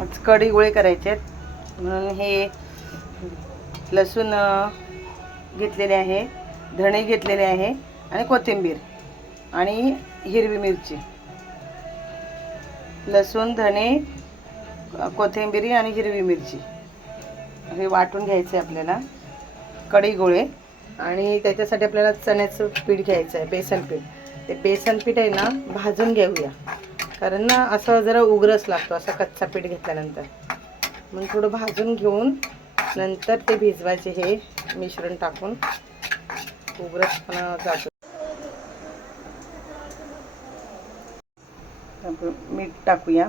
आज कढी गोळे करायचे आहेत. म्हणून हे लसूण घेतलेले आहे धणे घेतलेले आहे आणि कोथिंबीर आणि हिरवी मिरची. लसूण धणे कोथिंबिरी आणि हिरवी मिरची. हे वाटून घ्यायचं आहे आपल्याला कढी गोळे. आणि त्याच्यासाठी आपल्याला चण्याचं पीठ घ्यायचं आहे बेसन पीठ. ते बेसन पीठ आहे ना भाजून घेऊया. कारण ना असं जरा उग्रच लागतो असा कच्चा पीठ घेतल्यानंतर. मग थोडं भाजून घेऊन नंतर ते भिजवायचे हे मिश्रण टाकून. उग्रसपणा जातो. मीठ टाकूया.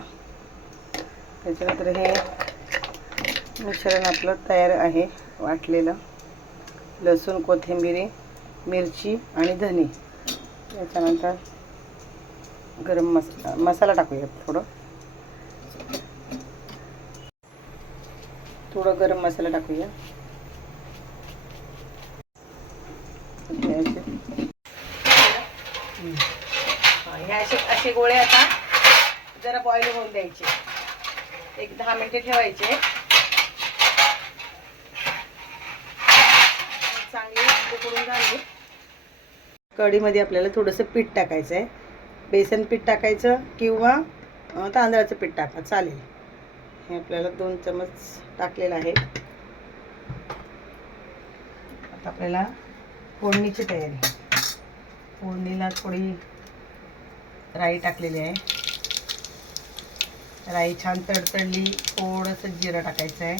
त्याच्यानंतर हे मिश्रण आपलं तयार आहे वाटलेलं. लसूण कोथिंबिरी मिरची आणि धने. त्याच्यानंतर गरम मसाला मसाला टाकूया थोडं. थोडं गरम मसाला टाकूया. हे. असे असे असे गोळे आता जरा बॉईल होऊन द्यायचे. एक दहा मिनिटे ठेवायचे. चांगले उकडून झाले कढीमध्ये आपल्याला थोडंसं पीठ टाकायचं आहे बेसन पीठ टाकायचं किंवा तांदळाचं पीठ टाका. चालेल. हे आपल्याला दोन चमच टाकलेलं आहे. आता आपल्याला फोडणीची तयारी. फोडणीला थोडी राई टाकलेली आहे. राई छान तडतडली थोडंसं जिरं टाकायचं आहे.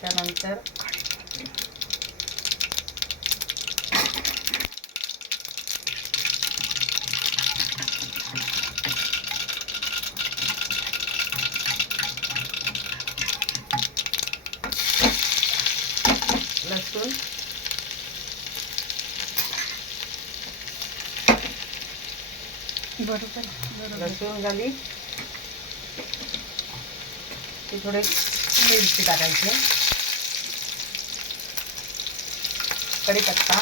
त्यानंतर लसूण बरोबर लसूण झाली. ते थोडे मिरची टाकायची. कढीपत्ता.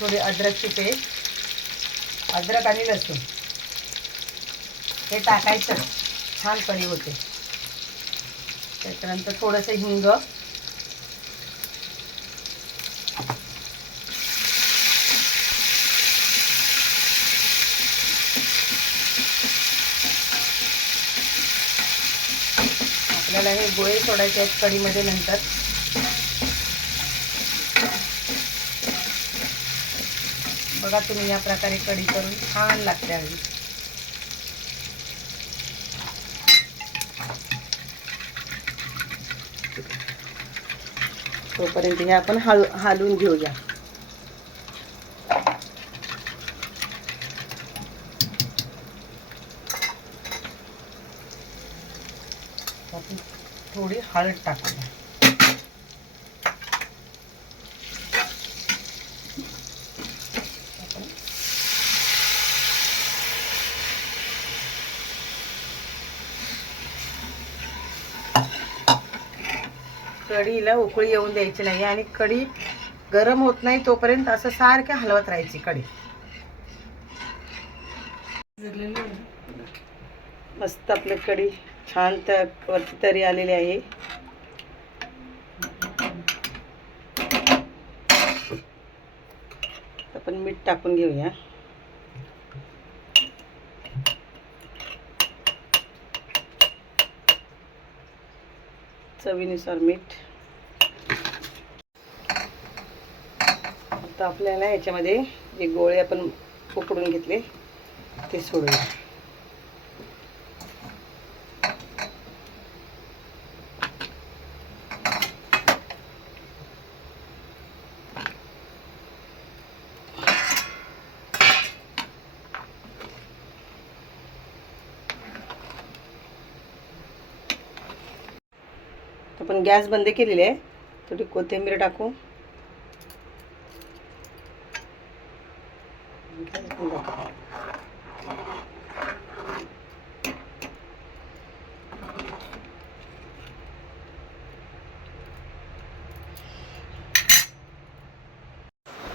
थोडी अद्रकची पेस्ट. अद्रक आणि लसूण. हे टाकायचं. छान कढी होते. त्याच्यानंतर थोडंसं हिंग. आपल्याला हे गोळे सोडायचे आहेत कढीमध्ये नंतर. बघा तुम्ही या प्रकारे कढी करून छान लागते हवी तोपर्यंत हे आपण हळू हालून घेऊया. थोडी हळद टाकूया. कढीला उकळी येऊन द्यायची नाही आणि कढी गरम होत नाही तोपर्यंत असं सारखं हलवत राहायची कढी. मस्त आपली कढी छान तर वरती तरी आलेली आहे. आपण मीठ टाकून घेऊया. चवीनुसार मीठ. आता आपल्याला याच्यामध्ये जे गोळे आपण उकडून घेतले ते सोडूया. आपण गॅस बंद केलेली आहे. थोडी कोथिंबीर टाकू.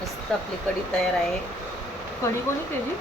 मस्त आपली कढी तयार आहे. कढी कोणी केली?